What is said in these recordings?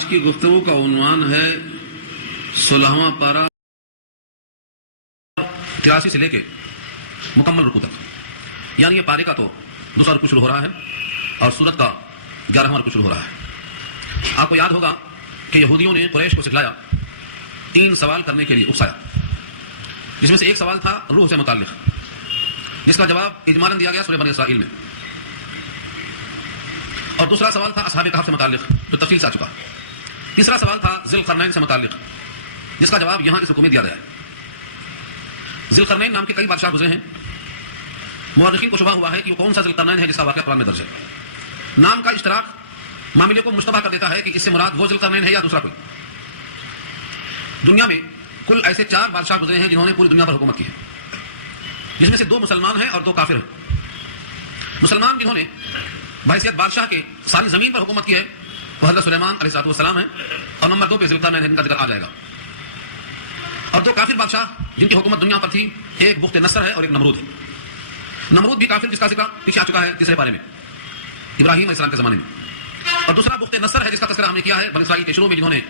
آج کی گفتگو کا عنوان ہے 16واں پارہ 83 سے لے کے مکمل رکوع تک، یعنی یہ پارے کا تو دوسرا رکوع شروع ہو رہا ہے اور سورت کا 11واں رکوع شروع ہو رہا ہے۔ آپ کو یاد ہوگا کہ یہودیوں نے قریش کو سکھلایا 3 سوال کرنے کے لیے اکسایا، جس میں سے ایک سوال تھا روح سے متعلق، جس کا جواب اجمالاً دیا گیا سورہ بنی اسرائیل میں، اور دوسرا سوال تھا اصحاب کہف سے متعلق جو تفصیل سے آ چکا۔ تیسرا سوال تھا ذی القرنین سے متعلق، جس کا جواب یہاں اس رکوع میں دیا گیا ہے۔ ذی القرنین نام کے کئی بادشاہ گزرے ہیں، مورخین کو شبہ ہوا ہے کہ وہ کون سا ذی القرنین ہے جس کا واقعہ قرآن میں درج ہے۔ نام کا اشتراک معاملے کو مشتبہ کر دیتا ہے کہ اس سے مراد وہ ذی القرنین ہے یا دوسرا کوئی۔ دنیا میں کل ایسے 4 بادشاہ گزرے ہیں جنہوں نے پوری دنیا پر حکومت کی ہے، جس میں سے 2 مسلمان ہیں اور 2 کافر ہیں۔ مسلمان جنہوں نے بحیثیت بادشاہ کے ساری زمین پر حکومت کی ہے وہ حضرت سلیمان علیہ السلام ہیں، اور نمبر 2 پہ ذی القرنین ہے جن کا ذکر آ جائے گا۔ اور 2 کافر بادشاہ جن کی حکومت دنیا پر تھی، ایک بخت نصر ہے اور ایک نمرود ہے۔ نمرود بھی کافر جس کا ذکر پیچھے آ چکا ہے تیسرے پارے میں ابراہیم علیہ السلام کے زمانے میں، اور دوسرا بخت نصر ہے جس کا تذکرہ ہم نے کیا ہے بنی اسرائیل کے شروع میں، جنہوں نے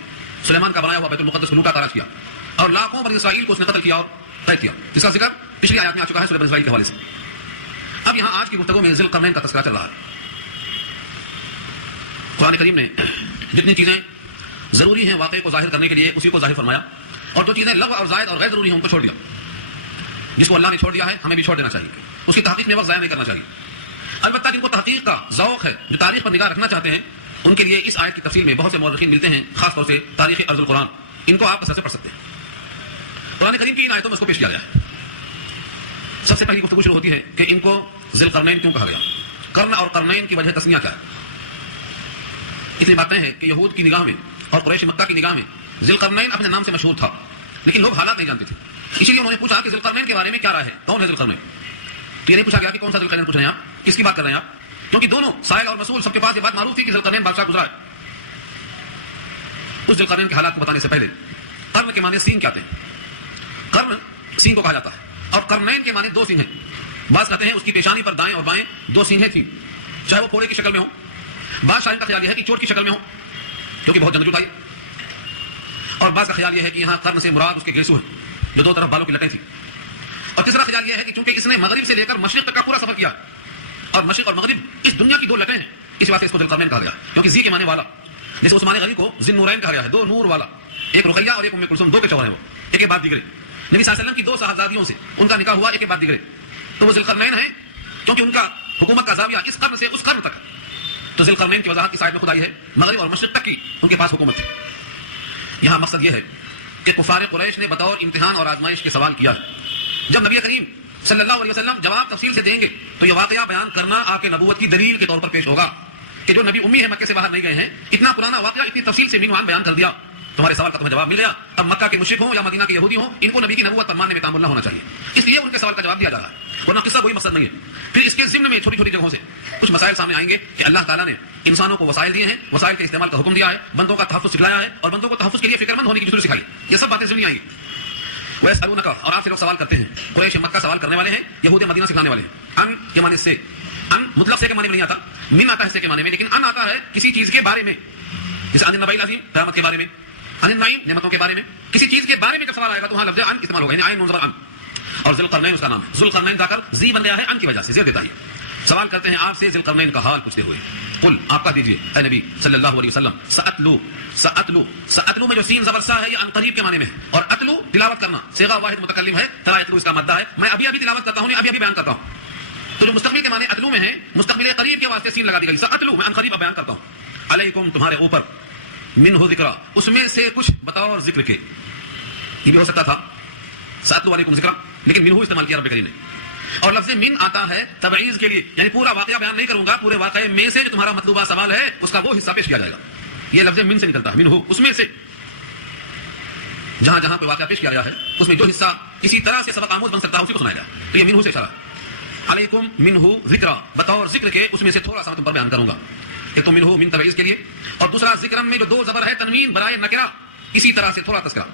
سلیمان کا بنایا ہوا بیت المقدس کو لوٹا تاراج کیا اور لاکھوں بنی اسرائیل کو اس نے قتل کیا اور قید کیا، جس کا ذکر پچھلی آیات میں آ چکا ہے سورہ بنی اسرائیل کے حوالے سے۔ اب یہاں آج کی گفتگو میں ذی القرنین کا تذکرہ چل رہا ہے۔ قرآن کریم نے جتنی چیزیں ضروری ہیں واقعے کو ظاہر کرنے کے لیے اسی کو ظاہر فرمایا، اور جو چیزیں لغو اور زائد اور غیر ضروری ہیں ان کو چھوڑ دیا۔ جس کو اللہ نے چھوڑ دیا ہے ہمیں بھی چھوڑ دینا چاہیے، اس کی تحقیق میں وقت ضائع نہیں کرنا چاہیے۔ البتہ جن کو تحقیق کا ذوق ہے، جو تاریخ پر نگاہ رکھنا چاہتے ہیں، ان کے لیے اس آیت کی تفسیر میں بہت سے مورخین ملتے ہیں، خاص طور سے تاریخ ارض القرآن، ان کو آپ اثر سے پڑھ سکتے ہیں۔ قرآن کریم کی ان آیتوں میں اس کو پیش کیا گیا ہے۔ سب سے پہلی گفتگو شروع ہوتی ہے کہ ان کو ذی القرنین کیوں کہا گیا، قرن اور قرنین کی وجہ تسمیہ کیا ہے۔ اتنی باتیں ہیں کہ یہود کی نگاہ میں اور قریش مکہ کی نگاہ میں ذی القرنین اپنے نام سے مشہور تھا، لیکن لوگ حالات نہیں جانتے تھے، اسی لیے انہوں نے پوچھا کہ ذی القرنین کے بارے میں کیا رائے ہے، کون ہے ذی القرنین۔ تو یہ نہیں پوچھا گیا کہ کون سا ذی القرنین پوچھ رہے ہیں آپ، کس کی بات کر رہے ہیں آپ، کیونکہ دونوں سائل اور مسئول سب کے پاس یہ بات معروف تھی کہ ذی القرنین بادشاہ گزرا ہے۔ اس ذی القرنین کے حالات کو بتانے سے پہلے قرن کے معنی سین کیا تھے۔ قرن سین کو کہا جاتا ہے، اور قرنین کے معنی 2 سین ہیں۔ بعض کہتے ہیں اس کی پیشانی پر دائیں اور بائیں 2 سینہیں تھیں، چاہے وہ پھوڑے کی شکل میں ہوں، بعض شاعرین کا خیال یہ ہے کہ چوٹ کی شکل میں ہوں کیونکہ بہت جنگجو تھا، اور بعض کا خیال یہ ہے کہ یہاں قرن سے مراد اس کے گیسو ہے جو 2 طرف بالوں کی لٹیں تھی، اور تیسرا خیال یہ ہے کہ چونکہ اس نے مغرب سے لے کر مشرق تک کا پورا سفر کیا، اور مشرق اور مغرب اس دنیا کی 2 لٹیں ہیں، اس واسطے اس کو ذی القرنین کہا گیا، کیونکہ زی کے معنی والا، جیسے عثمان غنی کو ذی النورین کہا گیا ہے، 2 نور والا، ایک رقیہ اور ایک ام کلثوم، 2 کے شوہر ہیں وہ، ایک کے بعد دیگرے۔ نبی صلی اللہ علیہ وسلم کی 2 صاحبزادیوں سے ان کا نکاح ہوا ایک کے بعد دیگرے، تو وہ ذی القرنین ہیں کیونکہ ان کا حکومت کا زاویہ اس قرن سے اس قرن تک۔ تو ذی القرنین کی وضاحت کی سائد میں خدائی ہے، مغرب اور مشرق تک کی ان کے پاس حکومت تھی۔ یہاں مقصد یہ ہے کہ کفار قریش نے بطور امتحان اور آزمائش کے سوال کیا ہے۔ جب نبی کریم صلی اللہ علیہ وسلم جواب تفصیل سے دیں گے تو یہ واقعہ بیان کرنا آپ کے نبوت کی دلیل کے طور پر پیش ہوگا کہ جو نبی امی ہے، مکے سے باہر نہیں گئے ہیں، اتنا پرانا واقعہ اتنی تفصیل سے مینوان بیان کر دیا، تمہارے سوال کا تمہیں جواب مل گیا۔ اب مکہ کے مشرک ہوں یا مدینہ کے یہودی ہوں، ان کو نبی کی نبوت پر ماننے میں تعامل نہ ہونا چاہیے، اس لیے ان کے سوال کا جواب دیا جا رہا ہے، ورنہ قصہ کوئی مقصد نہیں ہے۔ پھر اس کے ضمن میں چھوٹی چھوٹی جگہوں سے کچھ مسائل سامنے آئیں گے کہ اللہ تعالیٰ نے انسانوں کو وسائل دیے ہیں، وسائل کے استعمال کا حکم دیا ہے، بندوں کا تحفظ سکھلایا ہے، اور بندوں کو تحفظ کے لیے فکر مند ہونے کی ضرورت سکھائی، یہ سب باتیں ضمنی آئیں گی۔ وَيَسْأَلُونَكَ، اور آپ سے لوگ سوال کرتے ہیں، قریش مکہ سوال کرنے والے ہیں، یہود مدینہ سکھلانے والے ہیں۔ ان کے معنی سے، ان مطلق سے کے معنی میں نہیں آتا، من آتا ہے سے کے معنی میں، لیکن ان آتا ہے کسی چیز کے بارے میں، جیسے ان النبأ العظیم قیامت کے بارے میں، ان النعیم نعمتوں کے بارے میں، کسی چیز کے بارے میں جب سوال آئے گا تو وہاں لفظ ان استعمال ہوگا، یعنی عین منظر ان، اور ذی القرنین اس کا نام ہے۔ ذو القرنین کا کر زی بن گیا ہے ان کی وجہ سے، زیر دیتا ہے۔ سوال کرتے ہیں آپ سے ذی القرنین کا حال پوچھتے ہوئے، قل آپ کہہ دیجئے اے نبی صلی اللہ علیہ وسلم، سأتلو میں جو سین زبر سا ہے یہ ان قریب کے معنی میں ہے، اور اتلو تلاوت کرنا، صیغہ واحد متکلم ہے، تلا یتلو اس کا مدہ ہے، میں ابھی ابھی تلاوت کرتا ہوں، ابھی ابھی بیان کرتا ہوں۔ تو جو مستقبل کے معنی اتلو میں ہے، مستقبل قریب کے واسطے سین لگا دی گئی، سأتلو میں ان قریب بیان کرتا ہوں، علیکم تمہارے اوپر، منہ ذکر اس میں سے کچھ بطور ذکر کے، یہ بھی ہو سکتا تھا سأتلو علیکم ذکر، لیکن منہ استعمال کیا رب کریم نے، اور لفظ من آتا ہے تبعیض کے لیے، یعنی پورا واقعہ بیان نہیں کروں گا، پورے واقعے میں سے جو تمہارا مطلوبہ سوال ہے اس کا وہ حصہ پیش کیا جائے گا، یہ لفظ من سے نکلتا ہے، منہ اس میں سے، جہاں جہاں پہ واقعہ پیش کیا گیا ہے اس میں جو حصہ کسی طرح سے سبق آموز بن سکتا ہے اسی کو سنایا جائے، تو یہ منہ سے اشارہ ہے۔ علیکم منہ ذکر، بطور ذکر کے اس میں سے تھوڑا سا میں تم پر بیان کروں گا، ایک تو منہ من تبعیض کے لیے، اور دوسرا ذکرم میں جو 2 زبر ہے تنوین برائے نکرہ، اسی طرح سے تھوڑا تذکرہ،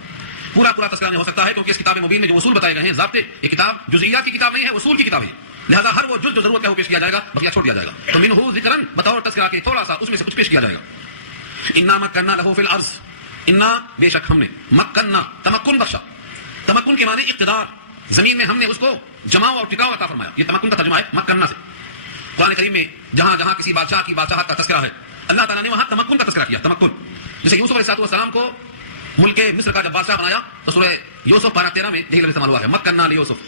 پورا تذکرہ نہیں ہو سکتا ہے کیونکہ اس کتاب مبین میں جو اصول بتائے گئے ہیں، ضابطے، یہ کتاب جزئیات کی کتاب نہیں ہے، اصول کی کتاب ہے، لہذا ہر وہ جز جو ضرورت ہے وہ پیش کیا جائے گا، بقیہ چھوڑ دیا جائے گا۔ تو منہ ذکرن بطور تذکرہ کے تھوڑا سا اس میں سے کچھ پیش کیا جائے گا۔ انا مکننا لہو فی الارض، انا بے شک ہم نے، مکننا تمکن بخشا، تمکن کے معنی اقتدار، زمین میں ہم نے اس کو جماؤ اور ٹکاؤ عطا فرمایا، یہ تمکن کا ترجمہ ہے مکننا سے۔ قرآن کریم میں جہاں جہاں کسی بادشاہ کی بادشاہت کا تذکرہ ہے اللہ تعالیٰ نے وہاں تمکن کا تذکرہ کیا، تمکن۔ جیسے یوسف علیہ السلام کو ملک مصر کا جب بادشاہ بنایا تو سورہ یوسف پارہ 13 میں یہی لفظ استعمال ہوا ہے، مکننا لیوسف،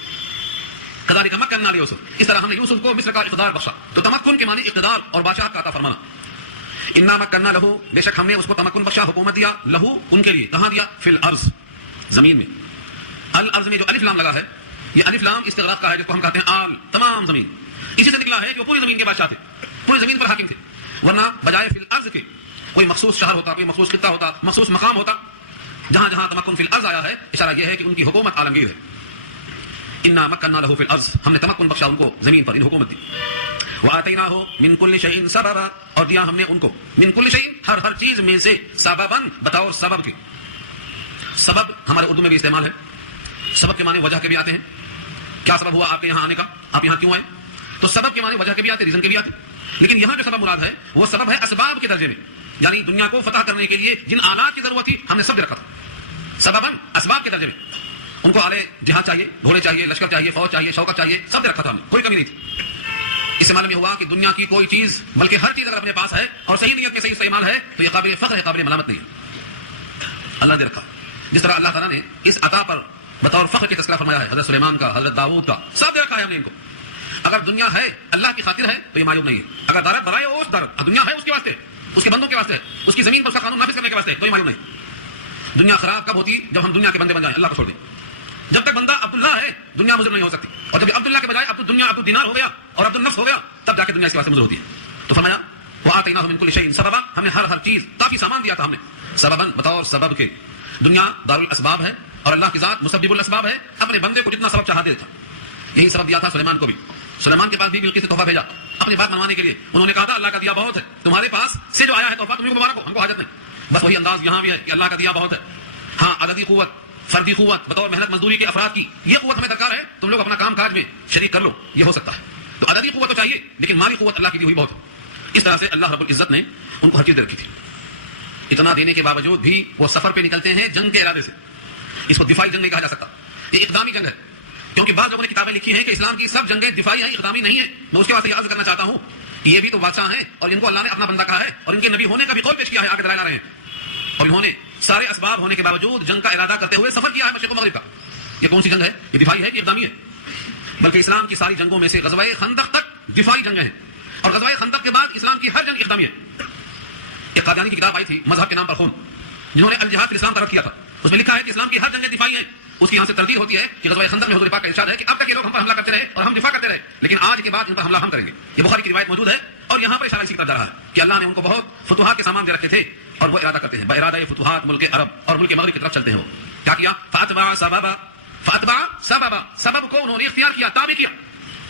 کذالک مکننا لیوسف، اس طرح ہم نے یوسف کو مصر کا اقتدار بخشا۔ تو تمکن کے معنی اقتدار اور بادشاہت کا عطا فرمانا۔ انا مکننا لہو، بے شک ہم نے اس کو تمکن بخشا، حکومت دیا، لہو ان کے لیے، کہاں دیا؟ فی الارض، زمین میں۔ الارض میں جو الف لام لگا ہے یہ الف لام استغراق کا ہے، جس کو ہم کہتے ہیں آل، تمام زمین۔ اسی سے نکلا ہے کہ وہ پوری زمین کے بادشاہ تھے، پوری زمین پر حاکم تھے، ورنہ بجائے فی الارض کے کوئی مخصوص شہر ہوتا، کوئی مخصوص خطہ ہوتا، مخصوص مقام ہوتا۔ جہاں جہاں تمکن فی الارض آیا ہے اشارہ یہ ہے کہ ان کی حکومت عالمگیر ہے۔ انا مکننا لہو فی الارض، ہم نے تمکن بخشا ان کو زمین پر، ان حکومت دی۔ وآتیناہ من کل شیء سببا، اور دیا ہم نے ان کو من کل شیء، ہر چیز میں سے، سببا بطور سبب کے۔ سبب ہمارے اردو میں بھی استعمال ہے، سبب کے معنی وجہ کے بھی آتے ہیں۔ کیا سبب ہوا آپ کے یہاں آنے کا، آپ یہاں کیوں آئے؟ تو سبب کے معنی وجہ کے بھی آتے، ریزن کے بھی آتے، لیکن یہاں جو سبب مراد ہے وہ سبب ہے اسباب کے درجے میں، یعنی دنیا کو فتح کرنے کے لیے جن آلات کی ضرورت تھی ہم نے سب دے رکھا تھا، سبباً اسباب کے درجے میں۔ ان کو آلے جہاد چاہیے، گھوڑے چاہیے، لشکر چاہیے، فوج چاہیے، شوکت چاہیے، سب دے رکھا تھا ہم نے، کوئی کمی نہیں تھی۔ اس سے معلوم یہ ہوا کہ دنیا کی کوئی چیز بلکہ ہر چیز اگر اپنے پاس ہے اور صحیح نیت میں صحیح استعمال ہے تو یہ قابل فخر ہے، قابل ملامت نہیں ہے، اللہ دے رکھا۔ جس طرح اللہ تعالیٰ نے اس عطا پر بطور فخر کے تذکرہ فرمایا ہے، حضرت سلیمان کا، حضرت داؤد کا، سب دے رکھا ہے ہم نے ان کو۔ اگر دنیا ہے اللہ کی خاطر ہے تو یہ معیوب نہیں ہے، اگر دارت برائے اوش دارت، دنیا ہے اس کے واسطے، اس کے بندوں کے واسطے، اس کی زمین پر اس کا قانون نافذ کرنے کے واسطے، تو یہ معیوب نہیں۔ دنیا خراب کب ہوتی؟ جب ہم دنیا کے بندے بن جائیں، اللہ کو چھوڑ دیں۔ جب تک بندہ عبداللہ ہے دنیا مضر نہیں ہو سکتی، اور جب عبداللہ کے بجائے عبد الدنیا، عبد الدینار ہو گیا اور عبد النفس ہو گیا، تب جا کے دنیا اس کے واسطے مضر ہوتی ہے۔ تو فرمایا وآتیناہ من کل شیء سببا، ہم نے ہر چیز، کافی سامان دیا تھا ہم نے، سبباً بطور سبب کے۔ دنیا دار الاسباب ہے اور اللہ کی ذات مسبب الاسباب ہے، اپنے بندے کو جتنا سبب چاہا دے تھا۔ یہی سبب دیا تھا سلیمان کو بھی۔ سلیمان کے پاس بھی بلقیس نے تحفہ بھیجا اپنی بات منوانے کے لیے، انہوں نے کہا تھا اللہ کا دیا بہت ہے، تمہارے پاس سے جو آیا ہے تحفہ تمہیں مبارک ہو، ہم کو حاجت نہیں۔ بس وہی انداز یہاں بھی ہے کہ اللہ کا دیا بہت ہے، ہاں عددی قوت، فردی قوت، بطور محنت مزدوری کے افراد کی یہ قوت ہمیں درکار ہے، تم لوگ اپنا کام کاج میں شریک کر لو، یہ ہو سکتا ہے۔ تو عددی قوت تو چاہیے لیکن مالی قوت اللہ کی دی ہوئی بہت ہے۔ اس طرح سے اللہ رب العزت نے ان کو ہر چیز دے رکھی تھی۔ اتنا دینے کے باوجود بھی وہ سفر پہ نکلتے ہیں جنگ کے ارادے سے۔ اس کو دفاعی جنگ نہیں کہا جا سکتا، یہ اقدامی جنگ ہے، کیونکہ بعض لوگوں نے کتابیں لکھی ہیں کہ اسلام کی سب جنگیں دفاعی ہیں، اقدامی نہیں ہیں۔ میں اس کے واسطے یہ عرض کرنا چاہتا ہوں یہ بھی تو بادشاہ ہیں اور ان کو اللہ نے اپنا بندہ کہا ہے اور ان کے نبی ہونے کا بھی قول پیش کیا ہے، آگے دلائل آ رہے ہیں، اور انہوں نے سارے اسباب ہونے کے باوجود جنگ کا ارادہ کرتے ہوئے سفر کیا ہے مشرق و مغرب کا۔ یہ کون سی جنگ ہے؟ یہ دفاعی ہے کہ اقدامی ہے؟ بلکہ اسلام کی ساری جنگوں میں سے غزوہ خندق تک دفاعی جنگیں ہیں، اور غزوہ خندق کے بعد اسلام کی ہر جنگ اقدامی ہے۔ ایک قادیانی کی کتاب آئی تھی مذہب کے نام پر خون، جنہوں نے الجہاد فی الاسلام طرف کیا تھا، اس میں لکھا ہے کہ اسلام کی ہر جنگیں دفاعی ہیں۔ اس کی یہاں سے تردید ہوتی ہے کہ غزوہ خندق میں حضور پاک کا ارشاد ہے کہ اب تک یہ لوگ ہم پر حملہ کرتے رہے اور ہم دفاع کرتے رہے، لیکن آج کے بعد ان پر حملہ ہم کریں گے۔ یہ بخاری کی روایت موجود ہے، اور یہاں پر اشارہ اسی کی طرف جا رہا ہے کہ اللہ نے ان کو بہت فتوحات کے سامان دے رکھے تھے اور وہ ارادہ کرتے ہیں، بارادہ فتوحات ملک عرب اور ملک مغرب کی طرف چلتے ہیں۔ وہ کیا کیا؟ فاتبع سببا، فاتبع سببا، سبب کو انہوں نے اختیار کیا، تابع کیا،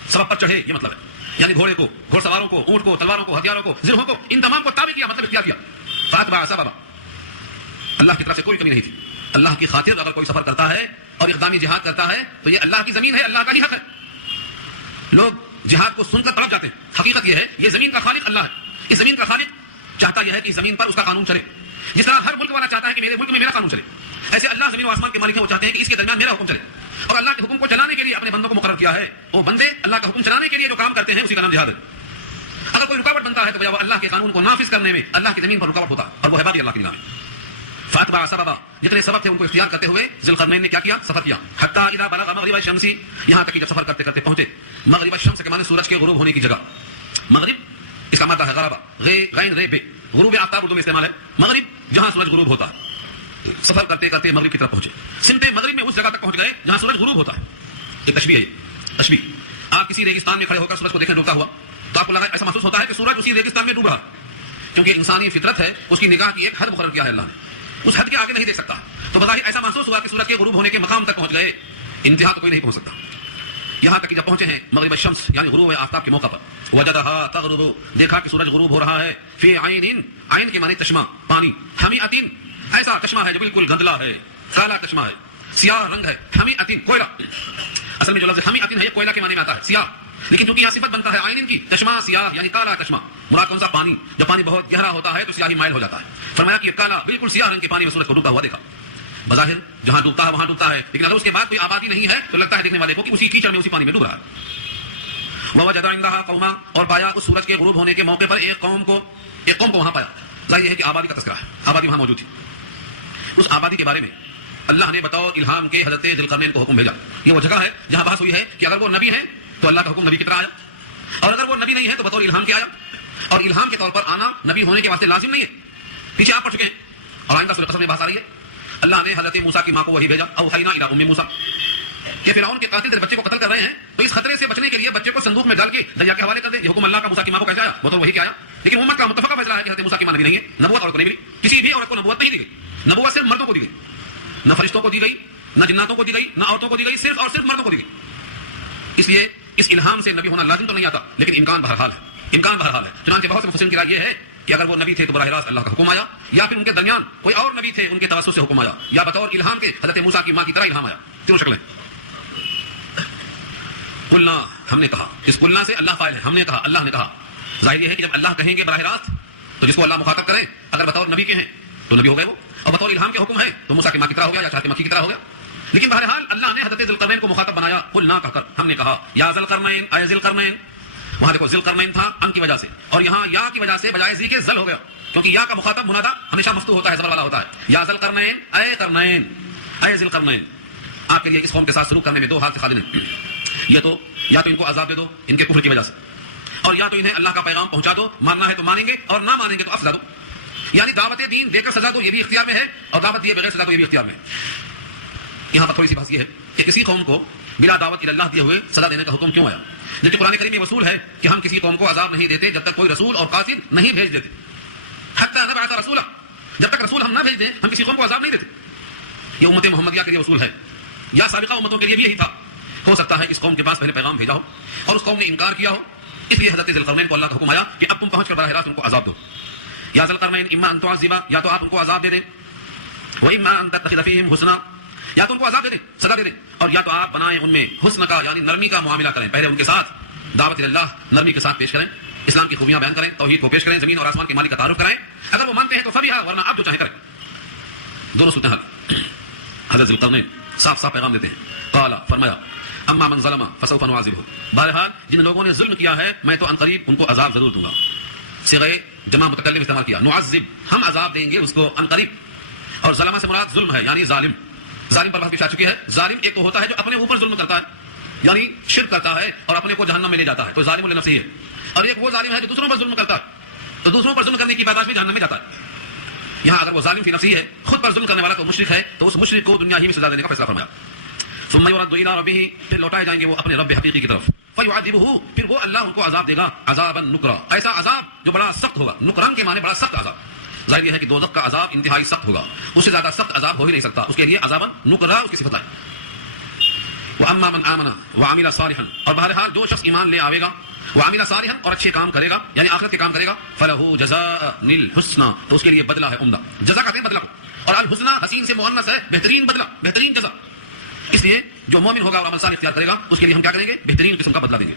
سبب پر چڑھے، یہ مطلب ہے، یعنی گھوڑے کو، گھوڑ سواروں کو، اونٹ کو، تلواروں کو، ہتھیاروں کو، زرہوں کو، ان تمام کو تابع کیا، مطلب اختیار کیا۔ فاتبع سببا، اللہ کی طرف سے کوئی کمی نہیں تھی۔ اللہ کی خاطر اگر کوئی سفر کرتا ہے اور اقدامی جہاد کرتا ہے تو یہ اللہ کی زمین ہے، اللہ کا ہی حق ہے۔ لوگ جہاد کو سن کر تڑپ جاتے ہیں، حقیقت یہ ہے یہ زمین کا خالق اللہ ہے۔ اس زمین کا خالق چاہتا یہ ہے کہ اس زمین پر اس کا قانون چلے، جس طرح ہر ملک والا چاہتا ہے کہ میرے ملک میں میرا قانون چلے، ایسے اللہ زمین و آسمان کے مالک ہیں، وہ چاہتے ہیں کہ اس کے درمیان میرا حکم چلے، اور اللہ کے حکم کو چلانے کے لیے اپنے بندوں کو مقرر کیا ہے۔ وہ بندے اللہ کا حکم چلانے کے لیے جو کام کرتے ہیں اسی کا نام جہاد ہے۔ اگر کوئی رکاوٹ بنتا ہے تو وہ اللہ کے قانون کو نافذ کرنے میں اللہ کی زمین پر رکاوٹ ہوتا ہے، اور وہ ہے باقی اللہ کی نگاہ میں۔ فاتبع سببا، جتنے سبب تھے ان کو اختیار کرتے ہوئے ذوالقرنین نے کیا کیا؟ سفر کیا، حتی اذا بلغ مغرب الشمس، یہاں تک کہ جب سفر کرتے کرتے پہنچے مغرب الشمس کے معنی سورج کے غروب ہونے کی جگہ، مغرب اس کا مادہ ہے غربا، غین رے بے، غروب آفتاب اردو میں استعمال ہے، مغرب جہاں سورج غروب ہوتا ہے۔ سفر کرتے کرتے مغرب کی طرف پہنچے، سمت مغرب میں اس جگہ تک پہنچ گئے جہاں سورج غروب ہوتا ہے۔ ایک تشبیہ ہے، تشبیہ، آپ کسی ریگستان میں کھڑے ہو کر سورج کو دیکھیں ڈوبتا ہوا تو آپ کو لگا ایسا محسوس ہوتا ہے کہ سورج اسی ریگستان میں ڈوب رہا ہے، کیونکہ انسانی فطرت ہے، اس کی نگاہ کی ایک حد مقرر کیا ہے اللہ نے، اس حد کے آگے نہیں دیکھ سکتا، تو بظاہر ایسا محسوس ہوا کہ سورج کے غروب ہونے کے مقام تک پہنچ گئے، انتہا تو کوئی نہیں پہنچ سکتا۔ یہاں تک کہ جب پہنچے ہیں مغرب الشمس یعنی غروب آفتاب کے موقع پر، وجدہا تغرب، دیکھا کہ سورج غروب ہو رہا ہے، فی عین، عین کے معنی چشمہ، پانی، حمیۃ، ایسا چشمہ ہے جو بالکل گندلا ہے، کالا چشمہ ہے، سیاہ رنگ ہے، حمیۃ، کوئلہ، اصل میں جو لفظ حمیۃ ہے یہ کوئلہ کے معنی میں آتا ہے، سیاہ، لیکن چونکہ یہاں صفت بنتا ہے عین کی، چشمہ سیاہ یعنی کالا چشمہ، مراد کون سا؟ پانی. جب پانی بہت گہرا ہوتا ہے تو سیاہی مائل ہو جاتا ہے. فرمایا کہ کالا بالکل سیاہ رنگ کے پانی میں سورج کو ڈوبتا ہوا دیکھا. بظاہر جہاں ڈوبتا ہے وہاں ڈوبتا ہے، لیکن اگر اس کے بعد کوئی آبادی نہیں ہے تو لگتا ہے دیکھنے والے کو کہ اسی کیچڑ میں اسی پانی میں ڈوب رہا ہے. ووجد عندها قوما، اور پایا اس سورج کے غروب ہونے کے موقع پر ایک قوم کو وہاں پایا. ظاہر یہ ہے کہ آبادی کا تذکرہ ہے، آبادی وہاں موجود تھی. اس آبادی کے بارے میں اللہ نے بطور الہام کے حضرت ذوالقرنین کو حکم بھیجا. یہ وہ جگہ ہے جہاں بحث ہوئی ہے کہ اگر وہ نبی ہیں تو اللہ کا حکم نبی کی طرح آیا، اور اگر وہ نبی نہیں ہے تو بطور الہام کے آیا. اور الہام کے طور پر آنا نبی ہونے کے واسطے لازم نہیں ہے، پیچھے آپ پڑھ چکے ہیں. اور آئندہ سورۃ القصص میں بحث آ رہی ہے. اللہ نے حضرت موسیٰ کی ماں کو وحی بھیجا، اوحینا الی ام موسیٰ، کہ فرعون کے قاتل تیرے بچے کو قتل کر رہے ہیں، تو اس خطرے سے بچنے کے لیے بچے کو صندوق میں ڈال کے دریا کے حوالے کر دے. یہ حکم اللہ کا موسیٰ کی ماں کو کیسے آیا؟ وہ تو وحی کے آیا. لیکن امت کا متفقہ فیصلہ ہے کہ حضرت موسیٰ کی ماں نبی نہیں ہے. نبوت عورت کو نہیں ملی، کسی بھی عورت کو نبوت نہیں دی گئی. نبوت صرف مردوں کو دی گئی، نہ فرشتوں کو دی گئی، نہ جناتوں کو دی گئی، نہ عورتوں کو دی گئی، صرف اور صرف مردوں کو دی گئی. اس لیے اس الہام سے نبی ہونا لازم تو نہیں آتا، لیکن امکان بہرحال ہے. چنانچہ بہت سے مفسرین کی رائے یہ ہے کہ اگر وہ نبی تھے تو براہ راست اللہ کا حکم آیا، یا پھر ان کے درمیان کوئی اور نبی تھے ان کے توسط سے حکم آیا، یا بطور الہام کے حضرت موسیٰ کی ماں کی طرح الہام آیا. تینوں شکلیں. قلنا، ہم نے کہا. اس قلنا سے اللہ فاعل ہے، ہم نے کہا، اللہ نے کہا. ظاہر یہ ہے کہ جب اللہ کہیں گے براہ راست تو جس کو اللہ مخاطب کریں، اگر بطور نبی کے ہیں تو نبی ہو گئے وہ، اور بطور الہام کے حکم ہے تو موسیٰ کی ماں کی طرح ہو گیا یا چاہتے مکی کی طرح ہو گیا. لیکن بہرحال اللہ نے حضرت ذوالقرنین کو مخاطب بنایا. قلنا کہہ کر ہم نے کہا یا ذوالقرنین، اے ذوالقرنین. وہاں دیکھو ذوالقرنین تھا ان کی وجہ سے، اور یہاں یا کی وجہ سے بجائے زی کے ذل ہو گیا، کیونکہ یا کا مخاطب منادا ہمیشہ مفتوح ہوتا ہے، زبر والا ہوتا ہے. یا ذوالقرنین، اے قرنین، اے ذوالقرنین. آپ کے لیے اس قوم کے ساتھ سلوک کرنے میں دو حالت خالد ہیں. یہ تو یا تو ان کو عذاب دے دو ان کے کفر کی وجہ سے، اور یا تو انہیں اللہ کا پیغام پہنچا دو. ماننا ہے تو مانیں گے، اور نہ مانیں گے تو سزا دو. یعنی دعوت دین دے کر سزا دو یہ بھی اختیار میں ہے، اور دعوت دیے بغیر سزا دو یہ بھی اختیار میں ہے. یہاں پر تھوڑی سی بات یہ ہے کہ کسی قوم کو بلا دعوت اللہ دیے ہوئے سزا دینے کا حکم کیوں آیا؟ جبکہ قرآن کریم میں وصول ہے کہ ہم کسی قوم کو عذاب نہیں دیتے جب تک کوئی رسول اور قاصد نہیں بھیج دیتے. حتی نبعث رسولا، جب تک رسول ہم نہ بھیج دیں ہم کسی قوم کو عذاب نہیں دیتے. یہ امت محمدیہ کے لیے وصول ہے، یا سابقہ امتوں کے لیے بھی یہی تھا. ہو سکتا ہے اس قوم کے پاس پہلے پیغام بھیجا ہو اور اس قوم نے انکار کیا ہو، اس لیے حضرت ذوالقرنین کو اللہ کا حکم آیا کہ اب تم پہنچ کر براہ راست ان کو عذاب دو. یا ذوالقرنین اما ان تعذبا، یا تو آپ ان کو عذاب دے دیں، و اما ان تتخذ فیہم حسنا، یا تو ان کو عذاب دے دیں، سزا دے دیں، اور یا تو آپ بنائیں ان میں حسن کا یعنی نرمی کا معاملہ کریں. پہلے ان کے ساتھ دعوت اللہ نرمی کے ساتھ پیش کریں، اسلام کی خوبیاں بیان کریں، توحید کو پیش کریں، زمین اور آسمان کے مالک کا تعارف کرائیں. اگر وہ مانتے ہیں تو فبیہا، ورنہ آپ جو چاہیں کریں. دونوں صورتیں حل. حضرت ذوالقرنین صاف صاف پیغام دیتے ہیں. قال، فرمایا، اما من ظلم فسوف نعذبه. بہرحال جن لوگوں نے ظلم کیا ہے میں تو عنقریب ان کو عذاب ضرور دوں گا. صیغہ جمع متکلم استعمال کیا، نعذب، ہم عذاب دیں گے اس کو عنقریب. اور ظلم سے مراد ظلم ہے یعنی ظالم. ظالم پر بحث پیش آ چکی ہے. ظالم ایک تو ہوتا ہے جو اپنے اوپر ظلم کرتا ہے یعنی شرک کرتا ہے اور اپنے کو جہنم میں لے جاتا ہے، تو ظالم لنفسہ ہے. اور ایک وہ ظالم ہے جو دوسروں پر ظلم کرتا ہے تو دوسروں پر ظلم کرنے کی پاداش میں جہنم میں جاتا ہے. یہاں اگر وہ ظالم فی نفسہ ہے، خود پر ظلم کرنے والا تو مشرک ہے، تو اس مشرک کو دنیا ہی میں سزا دینے کا فیصلہ فرمایا. ثم يرد الى ربه، پھر لوٹائے جائیں گے وہ اپنے رب حقیقی کی طرف. فيعذبه، پھر وہ اللہ ان کو عذاب دے گا. عذابا نکرا، ایسا عذاب جو بڑا سخت ہوگا. نکران کے معنی بڑا سخت عذاب. ظاہر یہ ہے کہ دوزخ کا عذاب انتہائی سخت ہوگا، اس سے زیادہ سخت عذاب ہو ہی نہیں سکتا. اس کے لیے عذابا نکرا اس کی صفت ہے. واما من آمن وعمل صالحا، اور بہرحال جو شخص ایمان لے آئے گا، وعمل صالحا، اور اچھے کام کرے گا یعنی آخرت کے کام کرے گا، فلہ جزاء الحسنى، تو اس کے لیے بدلہ ہے عمدہ. جزا کہتے ہیں بدلہ کو، اور الحسنى حسین سے مؤنث ہے، بہترین بدلہ، بہترین جزا. اس لیے جو مومن ہوگا اور عمل صالح اختیار کرے گا اس کے لیے ہم کیا کریں گے؟ بہترین قسم کا بدلہ دیں گے.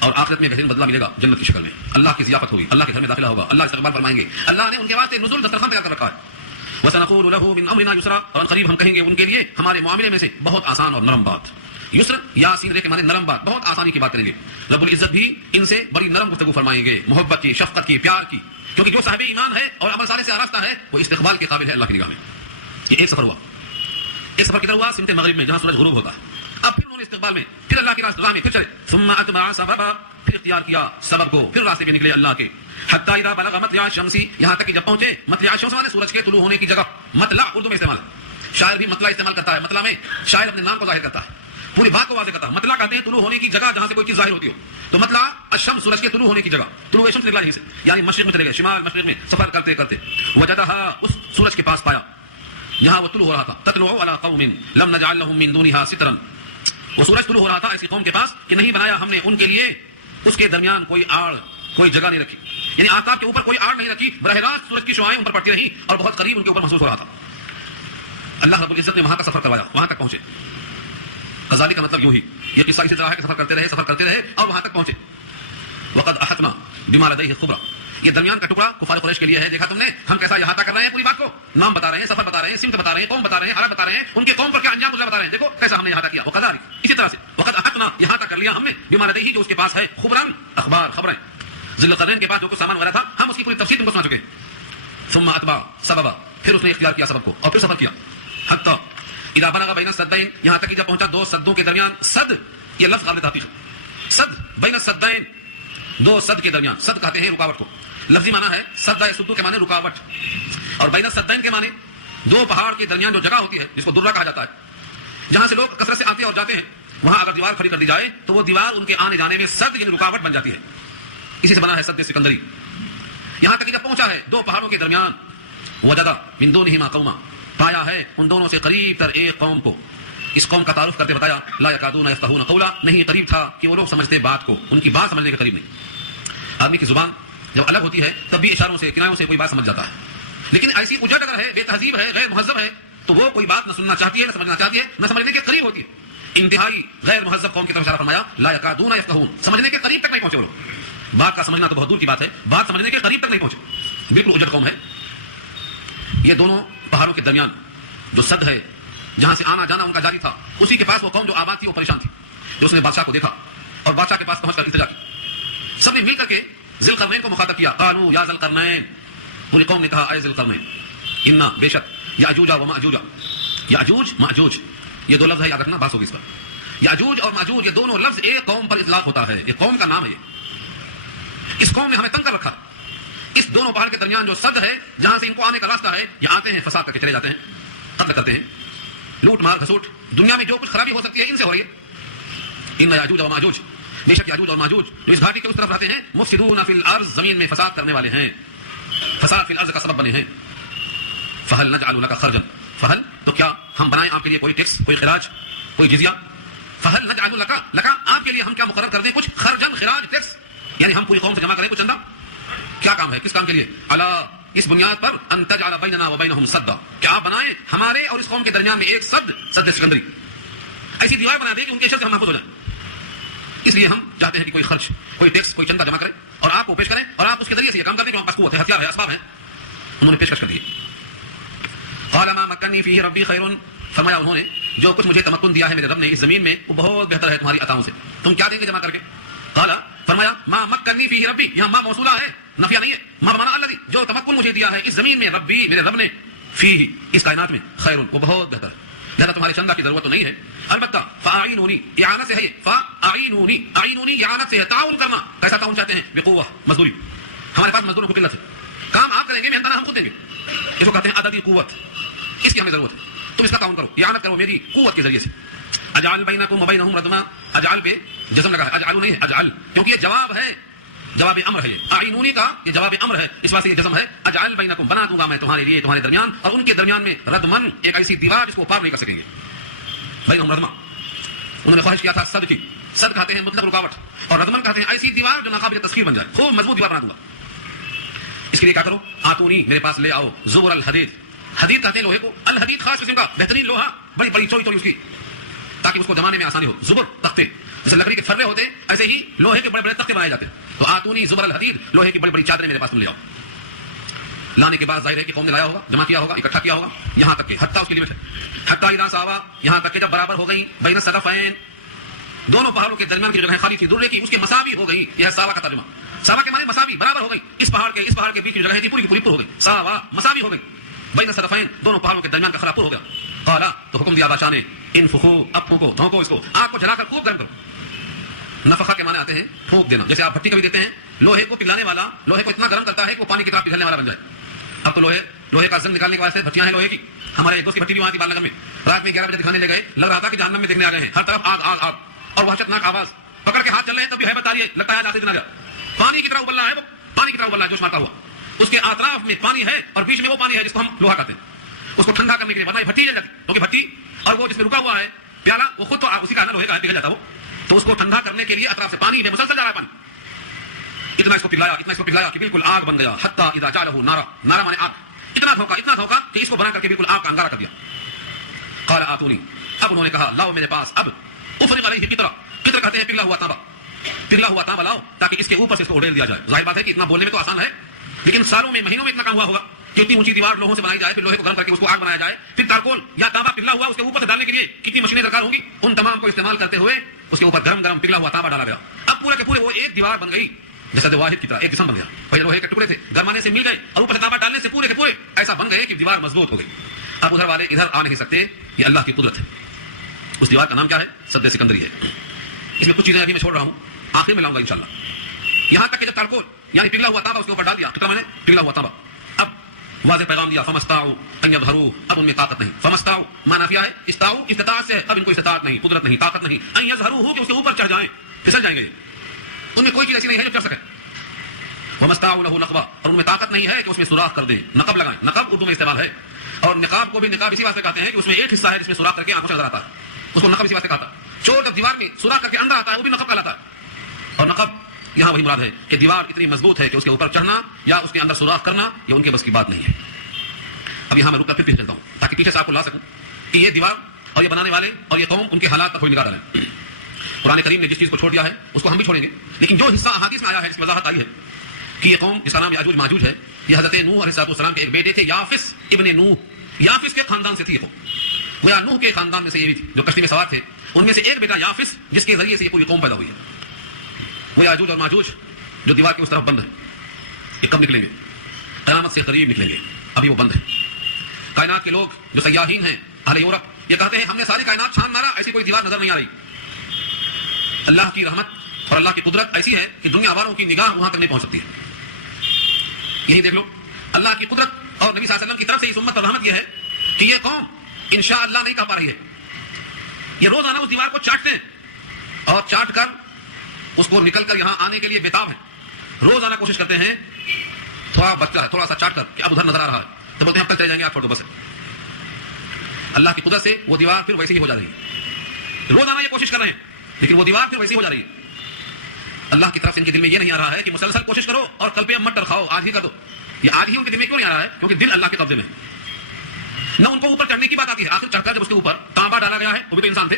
اور آخرت میں بہترین بدلہ ملے گا جنت کی شکل میں. اللہ کی ضیافت ہوگی، اللہ کے گھر میں داخلہ ہوگا، اللہ استقبال فرمائیں گے. اللہ نے ان کے واسطے نزول دسترخوان تیار کر رکھا ہے. وسنقول له من امرنا يسرا، اور قریب ہم کہیں گے ان کے لیے ہمارے معاملے میں سے بہت آسان اور نرم بات. یسر یا سیدھے کے معنی نرم بات، بہت آسانی کی بات کریں گے. رب العزت بھی ان سے بڑی نرم گفتگو فرمائیں گے، محبت کی، شفقت کی، پیار کی. کیونکہ جو صاحب ایمان ہے اور عمل صالح سے آراستہ ہے وہ استقبال کے قابل ہے اللہ کی نگاہ میں. یہ ایک سفر ہوا. ایک سفر کدھر ہوا؟ سمت مغرب میں جہاں سورج غروب ہوتا ہے. اب پھر انہوں نے استقبال میں، پھر اللہ کی راہ میں پھر چلے. ثم اتبع سببا، پھر اختیار کیا سبب کو، پھر راستے پہ نکلے اللہ کے. حتی اذا بلغ مطلع الشمس، یہاں تک کہ جب پہنچے مطلع الشمس مانے سورج کے طلوع ہونے کی جگہ. مطلع اردو میں استعمال ہے، شاعر بھی مطلع استعمال کرتا ہے. مطلع میں شاعر اپنے نام کو ظاہر کرتا ہے، پوری بات کو واضح کرتا ہے. مطلع کہتے ہیں طلوع ہونے کی جگہ جہاں سے کوئی چیز ظاہر ہوتی ہو. تو مطلع الشمس سورج کے طلوع ہونے کی جگہ، طلوع شمس نکلا یہیں سے یعنی مشرق میں چلے گئے، شمال مشرق میں سفر کرتے کرتے. وجدها، اس سورج کے پاس پایا یہاں وہ طلوع ہو رہا تھا. تطلع علی قوم لم نجعل لهم من دونها سترا، وہ سورج طلوع ہو رہا تھا ایسی قوم کے پاس کہ نہیں بنایا ہم نے ان کے لیے اس کے درمیان کوئی آڑ، کوئی جگہ نہیں رکھی. یعنی آفتاب کے اوپر کوئی آڑ نہیں رکھی، براہ راست سورج کی شعاعیں ان پر پڑتی رہیں اور بہت قریب ان کے اوپر محسوس ہو رہا تھا. اللہ رب العزت نے وہاں کا سفر کروایا، وہاں تک پہنچے. غزالی کا مطلب یوں ہی، یہ قصہ اسی طرح ہے کہ سفر کرتے رہے اور وہاں تک پہنچے. وقد احطنا بما لديه خبرا، یہ درمیان کا ٹکڑا کفار قریش کے لیے ہے. دیکھا تم نے ہم کیسا احاطہ کر رہے ہیں پوری بات کو، نام بتا رہے ہیں، سفر بتا رہے ہیں، سمت بتا رہے ہیں، قوم بتا رہے ہیں، عرب بتا رہے ہیں، ان کے قوم پر کیا انجام گزرا بتا رہے ہیں. دیکھو کیسا ہم نے احاطہ کیا. وقذالک، اسی طرح سے وقد احطنا، احاطہ کر لیا ہم نے بما لديه، جو اس کے پاس ہے، خبران، اخبار، خبریں. ذی القرنین کے پاس جو کچھ سامان وغیرہ تھا ہم اس کی پوری تفصیل تم کو سنا چکے. ثم اتبع سببا، پھر اس نے اختیار کیا سبب کو اور پھر سفر کیا. حتی اذا بلغ بین السدین، یہاں تک کہ جب پہنچا دو سدوں کے درمیان. صد یہ لفظ قابل تحقیق ہے. صد بین السدین، دو صد کے درمیان. صد کہتے ہیں رکاوٹ کو، لفظی معنی ہے صد یصد کے معنی رکاوٹ، اور بین السدین کے معنی دو پہاڑ کے درمیان جو جگہ ہوتی ہے جس کو درہ کہا جاتا ہے، جہاں سے لوگ کثرت سے آتے اور جاتے ہیں، وہاں اگر دیوار کھڑی کر دی جائے تو وہ دیوار ان کے آنے جانے میں صد یعنی رکاوٹ بن جاتی ہے. اسی سے بنا ہے صد سکندری. یہاں تک کہ جب پہنچا ہے دو پہاڑوں کے درمیان، وجدا من دونہما قوما، پایا ہے ان دونوں سے قریب تر ایک قوم کو. اس قوم کا تعارف کرتے بتایا لا یکادون یفقهون قولا، نہیں قریب تھا کہ وہ لوگ سمجھتے بات کو، ان کی بات سمجھنے کے قریب نہیں. آدمی کی زبان جب الگ ہوتی ہے تب بھی اشاروں سے کنایوں سے کوئی بات سمجھ جاتا ہے، لیکن ایسی اجڑ اگر ہے، بے تہذیب ہے، غیر مہذب ہے، تو وہ کوئی بات نہ سننا چاہتی ہے، نہ سمجھنا چاہتی ہے، نہ سمجھنے کے قریب ہوتی ہے. انتہائی غیر مہذب قوم کی طرف اشارہ فرمایا لا یکادون یفقهون، سمجھنے کے قریب تک نہیں پہنچے وہ لوگ. بات کا سمجھنا تو بہت دور کی بات ہے، بات سمجھنے کے قریب تک نہیں پہنچے، بالکل اجڑ قوم ہے. یہ دونوں پہاڑوں کے درمیان جو صد ہے جہاں سے آنا جانا ان کا جاری تھا، اسی کے پاس وہ قوم جو آباد تھی وہ پریشان تھی. جو اس نے بادشاہ کو دیکھا اور بادشاہ کے پاس پہنچ کر التجا کی، سب نے مل کر کے ذی القرنین کو مخاطب کیا. قالوا یا ذی القرنین، پوری قوم نے کہا اے ذی القرنین، انا بے شک یاجوج و ماجوج، یاجوج ماجوج یہ دو لفظ ہے، یاد رکھنا بات ہوگی اس پر. یاجوج اور ماجوج یہ دونوں لفظ ایک قوم پر اطلاق ہوتا ہے، ایک قوم کا نام ہے. یہ اس قوم نے ہمیں تنگ کر رکھا. اس دونوں پہاڑ کے درمیان جو صد ہے جہاں سے ان کو آنے کا راستہ ہے، یہ آتے ہیں فساد کر کے چلے جاتے ہیں، قتل کرتے ہیں، لوٹ مار گھسوٹ، دنیا میں جو کچھ خرابی ہو سکتی ہے ان سے ہو رہی ہے. ان یاجوج و ماجوج، بے شک یاجوج اور ماجوج جو اس گھاٹی کے اس طرف رہتے ہیں، مفسدون فی الارض، زمین میں فساد کرنے والے ہیں، فساد فی الارض کا سبب بنے ہیں. فہل نجعل لک خرجا، فہل تو کیا ہم بنائیں آپ کے لیے کوئی ٹیکس، کوئی خراج، کوئی جزیہ. فہل نجعل لک آپ کے لیے ہم کیا مقرر کر دیں کچھ، خرجن خراج ٹیکس، یعنی ہم پوری قوم سے جمع کریں کچھ چندہ. کیا کام ہے، کس کام کے لیے؟ الا، اس بنیاد پر ان تجعل بیننا و بینہم صدا، کہ آپ بنائیں ہمارے اور اس قوم کے درمیان میں ایک صد سکندری، ایسی دیوار بنا دیں کہ ان کے شر سے ہم محفوظ ہو جائیں. اس لیے ہم چاہتے ہیں کہ کوئی خرچ، کوئی ٹیکس، کوئی چندہ جمع کریں اور آپ کو پیش کریں، اور آپ اس کے ذریعے سے یہ کام کریں کہ ہمارے پاس قوت ہے، ہتھیار ہے، اسباب ہیں. انہوں نے پیشکش کر دی. قال ما مکنی فیہ ربی خیر، فرمایا انہوں نے جو کچھ مجھے تمکن دیا ہے میرے رب نے اس زمین میں وہ بہت بہتر ہے تمہاری عطاؤں سے، تم کیا دیں گے جمع کر کے؟ قال، فرمایا ما مکنی فیہ ربی، یہاں ما موصولہ ہے، نفیہ نہیں ہے. ما بمانا الذی، جو تمکن مجھے دیا ہے اس زمین میں، ربی میرے رب نے، فیہ اس کائنات میں، خیر وہ بہت بہتر، لہذا تمہارے چندہ کی ضرورت تو نہیں ہے. البتہ فاعینونی، اعانت سے ہے یہ، فاعینونی، اعینونی اعانت سے ہے، تعاون کرنا. کیسا تعاون چاہتے ہیں؟ بقوہ، مزدوری. ہمارے پاس مزدوروں کی قلت ہے، کام آپ کریں گے، محنت ہم خود دیں گے. اس کو کہتے ہیں عددی قوت، اس کی ہمیں ضرورت ہے، تم اس کا تعاون کرو، اعانت کرو میری قوت کے ذریعے سے. اجعل بینکم وبینہم ردما، اجعل پہ جزم لگا ہے، اجعل نہیں ہے، اجعل، کیونکہ یہ جواب ہے، جواب امر ہے. یہ اعینونی کا یہ جواب امر ہے، اس واسطے یہ جزم ہے. اجعل بینکم، بنا دوں گا میں تمہارے لیے، تمہارے درمیان اور ان کے درمیان میں، ردمن، ایک ایسی دیوار جس کو پار نہیں کر سکیں گے. بینہم ردما، انہوں نے خواہش کیا تھا صد کی. صد کہتے ہیں مطلق رکاوٹ، اور ردمن کہتے ہیں ایسی دیوار جو ناقابل تسخیر بن جائے، خوب مضبوط دیوار بنا دوں گا. اس کے لیے کیا کرو؟ آتونی، میرے پاس لے آؤ، زبر الحدید، حدید کہتے ہیں لوہے کو، الحدید خاص قسم کا بہترین لوہا، بڑی بڑی چوڑی چوڑی اس کی، تاکہ اس کو جمانے میں آسانی ہو. زبر تختے، جیسے لکڑی کے فرے ہوتے ہیں ایسے ہی لوہے کے بڑے بڑے تختے بنائے جاتے ہیں. تو آتونی زبر الحدید، لوہے کی بڑی بڑی چادریں میرے پاس تم لے آؤ. لانے کے بعد ظاہر ہے کہ قوم نے لایا ہوگا، جمع کیا ہوگا، اکٹھا کیا ہوگا، یہاں تک کہ حتیٰ اس کی لمٹ ہے، حتیٰ اذا ساوا، یہاں تک کہ جب برابر ہو گئی، بین الصدفین، دونوں پہاڑوں کے درمیان کی جو جگہ خالی تھی درے کی، اس کے مساوی ہو گئی. یہ ہے ساوا کا ترجمہ. ساوا کے معنی مساوی، برابر ہو گئی. اس پہاڑ کے بیچ کی جگہ تھی پوری کی پوری پر ہو گئی. ساوا مساوی ہو گئی، بین الصدفین، دونوں پہاڑوں کے درمیان کا خلا پر ہو گیا. قال، تو حکم دیا بادشاہ نے، انفخو، اب پھونکو، دھونکو اس کو، آگ کو جلا کر خوب گرم کرو. نفخہ کے معنی آتے ہیں پھونک دینا، جیسے آپ بھٹی کبھی دیتے ہیں، لوہے کو پگھلانے والا لوہے کو اتنا گرم کرتا ہے کہ وہ پانی کی طرف پگھلنے والا بن جائے. اب تو لوہے کا زنگ نکالنے کے واسطے بھٹیاں ہیں لوہے کی. ہمارے ایک دوست کی بھٹی بھی وہاں تھی بالنگر میں، رات میں 11 بجے دکھانے لے گئے، لگ رہا تھا کہ جہنم میں دیکھنے آ گئے ہیں، ہر طرف آگ آگ آگ اور وحشتناک آواز، پکڑ کے ہاتھ چل رہے ہیں تب بھی ہیبت آ رہی ہے، لگتا ہے جاتے دن آ گیا. پانی کی طرح ابل رہا ہے، وہ پانی کی طرح ابل رہا ہے جوش مارتا ہوا. اس کے اطراف میں پانی ہے اور بیچ میں وہ پانی ہے جس کو ہم لوہا کہتے ہیں. اس کو ٹھنڈا کرنے کے لیے، ورنہ یہ بھٹی جل جاتی، کیونکہ بھٹی اور وہ جس میں رکا ہوا ہے پیالہ، وہ خود تو اسی کا لوہے کا پگھل جاتا وہ. تو اس کو ٹھنڈا کرنے کے لیے اطراف سے پانی میں مسلسل جا رہا ہے پانی. اتنا اس کو پگھلایا کہ بالکل آگ بن گیا. حتیٰ اذا جعلہ نارا، نارا مانے آگ، اتنا دھوکا کہ اس کو بنا کر کے بالکل آگ کا انگارہ کر دیا. قال آتونی، اب انہوں نے کہا لاؤ میرے پاس، اب افرغ علیہ قطرہ، قطر کہتے ہیں پگھلا ہوا تانبا، پگھلا ہوا تانبا لاؤ تاکہ اس کے اوپر سے اس کو اڑیل دیا جائے. ظاہر بات ہے کہ اتنا بولنے میں تو آسان ہے، لیکن سالوں میں مہینوں میں اتنا کام ہوا ہوگا کہ اتنی اونچی دیوار لوہوں سے بنائی جائے، پھر لوہے کو گرم کر کے اس کو آگ بنایا جائے، پھر تارکول یا تانبا پگھلا ہوا اس کے اوپر سے ڈالنے کے لیے کتنی مشینیں درکار ہوں گی. ان تمام کو استعمال کرتے ہوئے اس کے اوپر گرم گرم پگھلا ہوا تانبا ڈالا گیا. اب پورے کے پورے وہ ایک دیوار بن گئی جیسے واحد کی طرح، ایک جسم بن گیا. پہلے لوہے کے ٹکڑے تھے، گرمانے سے مل گئے اور اوپر سے تانبا ڈالنے سے پورے کے پورے ایسا بن گئے کہ دیوار مضبوط ہو گئی. اب ادھر والے ادھر آ نہیں سکتے، یہ اللہ کی قدرت ہے. اس دیوار کا نام کیا ہے؟ سد سکندری ہے. اس میں کچھ چیزیں ابھی میں چھوڑ رہا ہوں، آخر میں لاؤں گا انشاءاللہ. یہاں تک کہ جب تارکول یعنی پگھلا ہوا تانبا اس کے اوپر ڈال دیا، کتنا میں نے پگھلا ہوا تانبا، اب واضح پیغام دیا فمستطاعوا ان يظهروا، اب ان میں طاقت نہیں. فمستطاعوا معنی کیا ہے؟ استطاعوا استطاعت سے ہے، اب ان کو استطاعت نہیں، قدرت نہیں، طاقت نہیں. ان يظهروا کہ اس کے اوپر چڑھ جائیں، پھسل جائیں گے. ان میں کوئی چیز ایسی نہیں ہے جو چڑھ سکے. ومستطاعوا له نقبا، اور ان میں طاقت نہیں ہے کہ اس میں سوراخ کر دیں، نقب لگائیں. نقب اردو میں استعمال ہے، اور نقاب کو بھی نقاب اسی واسطے کہتے ہیں کہ اس میں ایک حصہ ہے جس میں سوراخ کر کے آنکھوں سے نظر آتا ہے، اس کو نقب اسی واسطے کہتا ہے. چور جب دیوار میں سوراخ کر کے اندر آتا ہے وہ بھی نقب کہلاتا ہے. اور نقب یہاں وہی مراد ہے کہ دیوار اتنی مضبوط ہے کہ اس کے اوپر چڑھنا یا اس کے اندر سوراخ کرنا یہ ان کے بس کی بات نہیں ہے. اب یہاں میں رک کر پھر پیچھے چلتا ہوں تاکہ پیچھے سے آپ کو لا سکوں کہ یہ دیوار اور یہ بنانے والے اور یہ قوم ان کے حالات پر کوئی نگاہ ڈالیں. قرآن کریم نے جس چیز کو چھوڑ دیا ہے اس کو ہم بھی چھوڑیں گے، لیکن جو حصہ احادیث میں آیا ہے اس کی وضاحت آئی ہے کہ یہ قوم جس کا نام یاجوج ماجوج ہے، یہ حضرت نوح علیہ السلام کے ایک بیٹے تھے، یافس ابن نوح. یافس کے خاندان سے تھی یہ قوم، گویا نوح کے خاندان میں سے یہ بھی تھی جو کشتی میں سوار تھے. ان میں سے ایک بیٹا یافس جس کے ذریعے سے یہ پوری قوم پیدا ہوئی ہے. وہ یاجوج اور ماجوج جو دیوار کے اس طرف بند ہے، یہ کب نکلیں گے؟ قیامت سے قریب نکلیں گے، ابھی وہ بند ہے. کائنات کے لوگ جو سیاحین ہیں اہل یورپ، یہ کہتے ہیں ہم نے ساری کائنات چھان مارا، ایسی کوئی دیوار نظر نہیں آ رہی. اللہ کی رحمت اور اللہ کی قدرت ایسی ہے کہ دنیا والوں کی نگاہ وہاں تک نہیں پہنچ سکتی ہے. یہی دیکھ لو اللہ کی قدرت اور نبی صلی اللہ علیہ وسلم کی طرف سے اس امت پر رحمت یہ ہے کہ یہ قوم انشاءاللہ نہیں کہہ پا رہی ہے. یہ روزانہ اس دیوار کو چاٹتے ہیں اور چاٹ کر اس کو نکل کر یہاں آنے کے لیے بےتاب ہیں. روزانہ کوشش کرتے ہیں، تھوڑا بچہ ہے تھوڑا سا چاٹ کر کہ اب ادھر نظر آ رہا ہے تو بولتے ہیں اب تک چلے جائیں گے، آپ چھوڑ دو بس. اللہ کی قدرت سے وہ دیوار پھر ویسی ہی ہو جا رہی ہے. روزانہ یہ کوشش کر رہے ہیں لیکن وہ دیوار پھر ویسی ہو جا رہی ہے. اللہ کی طرف سے ان کے دل میں یہ نہیں آ رہا ہے کہ مسلسل کوشش کرو اور کل پہ مت ٹرکھاؤ، آج ہی کر دو. یہ آج ہی ان کے دل میں کیوں نہیں آ رہا ہے؟ کیونکہ دل اللہ کے قبضے میں ہے. نہ ان کو اوپر چڑھنے کی بات آتی ہے. آخر چڑھ کر جب اس کے اوپر تانبا ڈالا گیا ہے وہ بھی تو انسان تھے،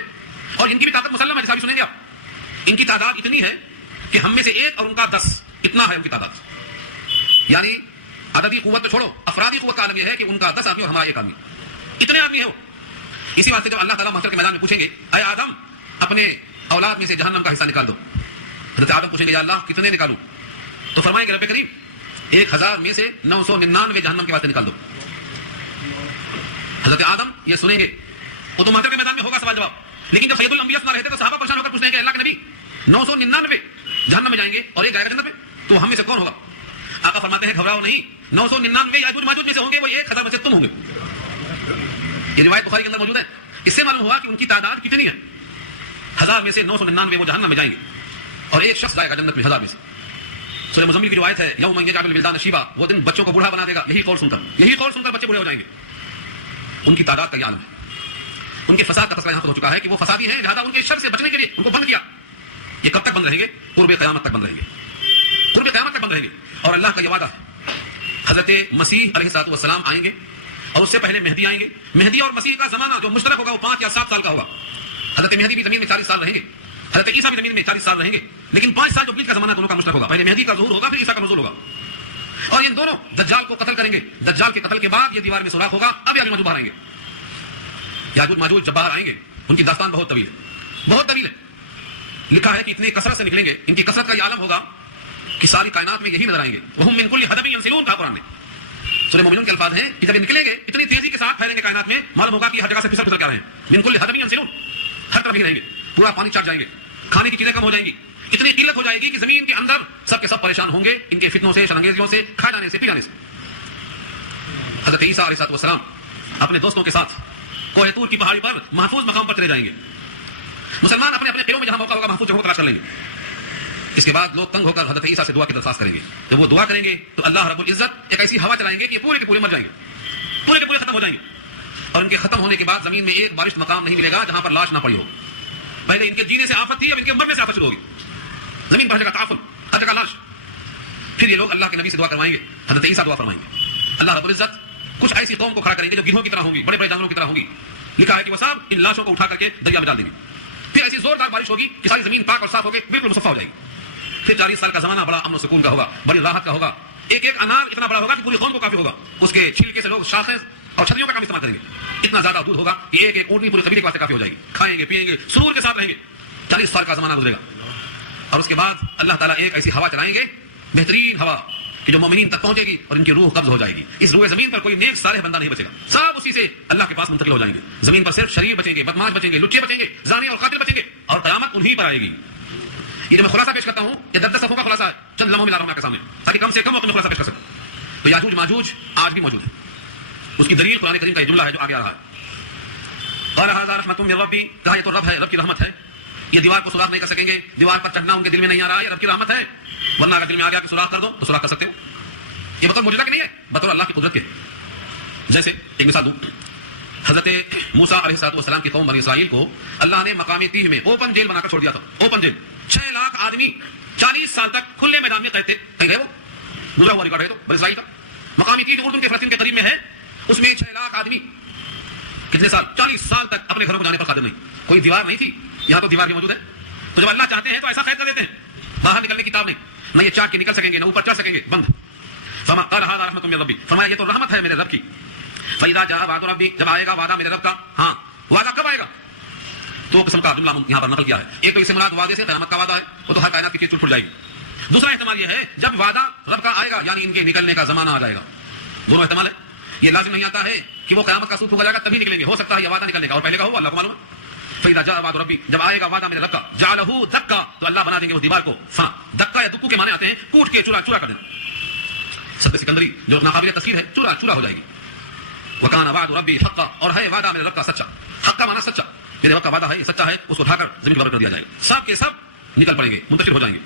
اور ان کی بھی طاقت مسلم ہے، جیسا بھی سنیں گے آپ. ان کی تعداد اتنی ہے کہ ہم میں سے ایک اور ان کا 10، اتنا ہے ان کی تعداد. یعنی عددی قوت تو چھوڑو، افرادی قوت کا عالم یہ ہے کہ ان کا 10 آدمی اور ہمارا 1 آدمی، اتنے آدمی ہے وہ. اسی واسطے جب اللہ تعالیٰ محشر کے میدان میں پوچھیں گے اے آدم اپنے اولاد میں سے جہنم کا حصہ نکال دو، حضرت آدم پوچھیں گے یا اللہ کتنے نکالوں؟ تو فرمائیں گے رب کریم 1000 میں سے 999 جہنم کے واسطے نکال دو. حضرت آدم یہ سنیں گے، وہ تو محشر کے میدان میں ہوگا سوال جواب. لیکن جب سید الانبیاء سنا رہے تھے تو صحابہ پریشان ہو کر پوچھتے ہیں کہ اللہ کے نبی 999 جہنم میں جائیں گے اور ایک جائے گا جنت میں، تو ہم میں سے کون ہوگا؟ آقا فرماتے ہیں گھبراؤ نہیں، 999 یاجوج ماجوج میں سے ہوں گے، وہ 1000 میں سے تم ہوں گے. یہ روایت بخاری کے اندر موجود ہے. اس سے معلوم ہوا کہ ان کی تعداد کتنی ہے. 1000 میں سے 999 وہ جہنم میں جائیں گے اور ایک شخص جائے گا جنت میں 1000 میں سے. سورہ مزمل کی روایت ہے یوم یجعل الولدان شیبا، وہ دن بچوں کو بوڑھا بنا دے گا. یہی قول سن کر بچے بوڑھے ہو جائیں گے. ان کی تعداد کا یہ عالم ہے. ان کے فساد کا تذکرہ یہاں پر ہو چکا ہے کہ وہ فسادی ہیں، لہذا ان کے شر سے بچنے کے لیے ان کو بند کیا. یہ کب تک بند رہیں گے؟ قرب قیامت تک بند رہیں گے. قرب قیامت تک بند رہیں گے. اور اللہ کا یہ وعدہ ہے حضرت مسیح علیہ السلام آئیں گے اور اس سے پہلے مہدی آئیں گے. مہدی اور مسیح کا زمانہ جو مشترک ہوگا وہ 5 یا 7 سال کا ہوگا. حضرت مہدی بھی زمین میں 40 سال رہیں گے، حضرت عیسیٰ بھی زمین میں 40 سال رہیں گے، لیکن 5 سال جو بیچ کا زمانہ دونوں کا مشترک ہوگا. پہلے مہدی کا ظہور ہوگا، پھر عیسیٰ کا نزول ہوگا. اور یہ دونوں دجال کو قتل کریں گے. دجال کے قتل کے بعد یہ دیوار میں سوراخ ہوگا. اب یاجوج ماجوج باہر آئیں گے. یاجوج ماجوج جب باہر آئیں گے ان کی داستان بہت طویل ہے، بہت طویل ہے. لکھا ہے کہ اتنی کثرت سے نکلیں گے، ان کی کثرت کا یہ عالم ہوگا کہ ساری کائنات میں یہی نظر آئیں گے. وہم من کل حدب ینسلون کا قرآن میں. سورہ مومنون کے الفاظ ہیں کہ جب نکلیں گے اتنی تیزی کے ساتھ پھیلیں گے کائنات میں، معلوم ہوگا کہ ہر جگہ سے پھسل کر رہے ہیں. من کل حدب ینسلون، ہر طرف ہی رہیں گے، پورا پانی چاٹ جائیں گے، کھانے کی چیزیں کم ہو جائیں گی، اتنی قلت ہو جائے گی کہ زمین کے اندر سب کے سب پریشان ہوں گے ان کے فتنوں سے، شرانگیزیوں سے، کھا جانے سے، پی جانے سے. حضرت عیسیٰ علیہ السلام اپنے دوستوں کے ساتھ کوہ طور کی پہاڑی پر محفوظ مقام پر چلے جائیں گے. مسلمان اپنے اپنے قلعوں میں جہاں موقع ہوگا محفوظ جگہوں تلاش کر لیں گے. اس کے بعد لوگ تنگ ہو کر حضرت عیسیٰ سے دعا کی درخواست کریں گے. جب وہ دعا کریں گے تو اللہ رب العزت ایک ایسی ہوا چلائیں گے کہ پورے کے پورے مر جائیں گے، پورے کے پورے ختم ہو جائیں گے. اور ان کے ختم ہونے کے بعد زمین میں ایک بارش مقام نہیں ملے گا جہاں پر لاش نہ پڑی ہو. پہلے ان کے جینے سے آفت تھی، اب ان کے مرنے سے آفت شروع ہوگی. زمین پر ہر جگہ تعفن، ہر جگہ لاش. پھر یہ لوگ اللہ کے نبی سے دعا کروائیں گے، حضرت عیسیٰ دعا فرمائیں گے. اللہ رب العزت کچھ ایسی قوم کو کھڑا کریں گے جو گدھوں کی طرح ہوں گی، بڑے بڑے جانوروں کی طرح ہوں گی. لکھا ہے کہ وہ سب ان لاشوں کو اٹھا کر کے دریا میں ڈال دیں گے. پھر ایسی زوردار بارش ہوگی کہ ساری زمین پاک اور صاف ہو کے بالکل مصفا ہو جائے گی. پھر 40 سال کا زمانہ بڑا امن و سکون کا ہوگا, بڑی راحت کا ہوگا. ایک ایک انار اتنا بڑا ہوگا کہ پوری قوم کو کافی ہوگا. اس کے چھلکے سے لوگ شاخیں اور چھتریوں کا کام استعمال کریں گے. اتنا زیادہ دودھ ہوگا کہ ایک ایک اونٹنی پوری قبیلے کے واسطے کافی ہو جائے گی. کھائیں گے, پیئیں گے, سرور کے ساتھ رہیں گے. 40 سال کا زمانہ گزرے گا اور اس کے بعد اللہ تعالیٰ ایک ایسی ہوا چلائیں گے, بہترین ہوا, کہ جو مومنین تک پہنچے گی اور ان کی روح قبض ہو جائے گی. اس روح زمین پر کوئی نیک صالح بندہ نہیں بچے گا, سب اسی سے اللہ کے پاس منتقل ہو جائیں گے. زمین پر صرف شریر بچیں گے, بدماش بچیں گے, لچے بچیں گے, زانی اور قاتل بچیں گے, اور قیامت انہی پر آئے گی. یہ جو میں خلاصہ پیش کرتا ہوں یہ 10 صفحوں کا خلاصہ ہے, چند لمحوں میں لا رہا ہوں آپ کے سامنے تاکہ کم سے کم وقت میں خلاصہ پیش کر سکوں. تو یاجوج ماجوج آج بھی موجود ہے. اس کی دلیل قرآن کریم کا یہ جملہ ہے جو آگے آ رہا ہے. قال هذا رحمۃ من ربی, کہا یہ تو رب ہے, رب کی رحمت ہے. یہ دیوار کو سوراخ نہیں کر سکیں گے, دیوار پر چڑھنا ان کے دل میں نہیں آ رہا ہے, یہ رب کی رحمت ہے. ورنہ اگر دل میں آ گیا کہ سوراخ کر دو تو سوراخ کر سکتے ہو. یہ بطور معجزہ کے نہیں ہے, بطور اللہ کی قدرت کے. جیسے ایک مثال دوں, حضرت موسیٰ علیہ السلام کی قوم بنی اسرائیل کو اللہ نے مقامی تیہ میں اوپن جیل بنا کر چھوڑ دیا تھا. اوپن جیل, 6 لاکھ آدمی 40 سال تک کھلے میدان میں قید تھے. کہیں گئے وہ گزرا ہوا ریکارڈ ہے تو بنی اسرائیل کا. مقامی تیہ جو اردن کے فلسطین کے قریب میں ہے, اس میں 6 لاکھ آدمی کتنے سال, 40 سال تک اپنے گھروں کو جانے پر قادر نہیں. کوئی دیوار نہیں تھی, یہاں تو دیوار بھی موجود ہے. تو جب اللہ چاہتے ہیں تو ایسا قید کر دیتے ہیں, باہر نکلنے کی تاب نہیں, نہ یہ چاٹ کے نکل سکیں گے, نہ اوپر چڑھ سکیں گے, بند. فما قال هذا رحمۃ من ربی, فرمایا یہ تو رحمت ہے میرے رب کی. فاذا جاء وعد ربی, جب آئے گا وعدہ میرے رب کا. ہاں, وعدہ کب آئے گا؟ 2 قسم کا جملہ یہاں پر نقل کیا ہے. ایک تو اس سے مراد وعدے سے قیامت کا وعدہ ہے, وہ تو ہر کائنات کی چیز ٹوٹ جائے گی. دوسرا احتمال یہ ہے جب وعدہ رب کا آئے گا یعنی ان کے نکلنے کا زمانہ آ جائے گا. دونوں احتمال ہے. یہ لازم نہیں آتا ہے کہ وہ قیامت کا سوت ہو جائے گا تبھی نکلیں گے, ہو سکتا ہے یہ وعدہ نکلنے کا اور پہلے کا ہو, اللہ کو معلوم ہے. فاذا جاء وعد ربی, جب آئے گا وعدہ میرے رب کا, جعلہ دکا, تو اللہ بنا دیں گے وہ دیوار کو. دکا یا دکو کے معنی آتے ہیں کوٹ کے, چورا چورا کر دینا. سب سکندری جو ناقابل تصویر ہے, چورا چورا ہو جائے گی. وکان وعد ربی حقا, اور ہے وعدہ میرے رب کا سچا. حق کا معنی سچا, میرے رب کا وعدہ ہے یہ سچا ہے, اس کو اٹھا کر زمین پر کر دیا جائے گا. سب کے سب نکل پڑیں گے, منتشر ہو جائیں گے.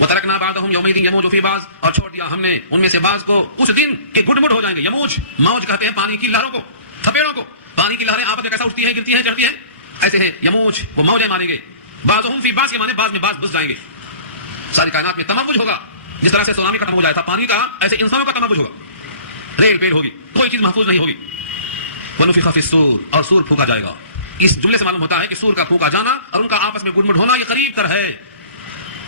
وترکنا بعضهم یومئذ یموج فی بعض, اور چھوڑ دیا ہم نے ان میں سے بعض کو اس دن کے گڈ مڈ ہو جائیں گے. یموج, موج کہتے ہیں پانی کی لہروں کو, تھپیڑوں کو. پانی کی لہریں آپس میں کیسا اٹھتی ہیں, گرتی ہیں, چڑھتی ہیں, ایسے ہیں یموج, وہ موجیں مانیں گے. بعضهم فی بعض کے معنی بعض میں بعض بس جائیں گے. ساری کائنات میں تموج ہوگا, جس طرح سے سونامی کا تموج آیا تھا پانی کا, ایسے انسانوں کا تموج ہوگا. ریل پیل ہوگی, کوئی چیز محفوظ نہیں ہوگی. ونفخ فی الصور, اور سور پھونکا جائے گا. اس جملے سے معلوم ہوتا ہے کہ سور کا پھونکا جانا اور ان کا آپس میں گڈ مڈ ہونا یہ قریب تر ہے.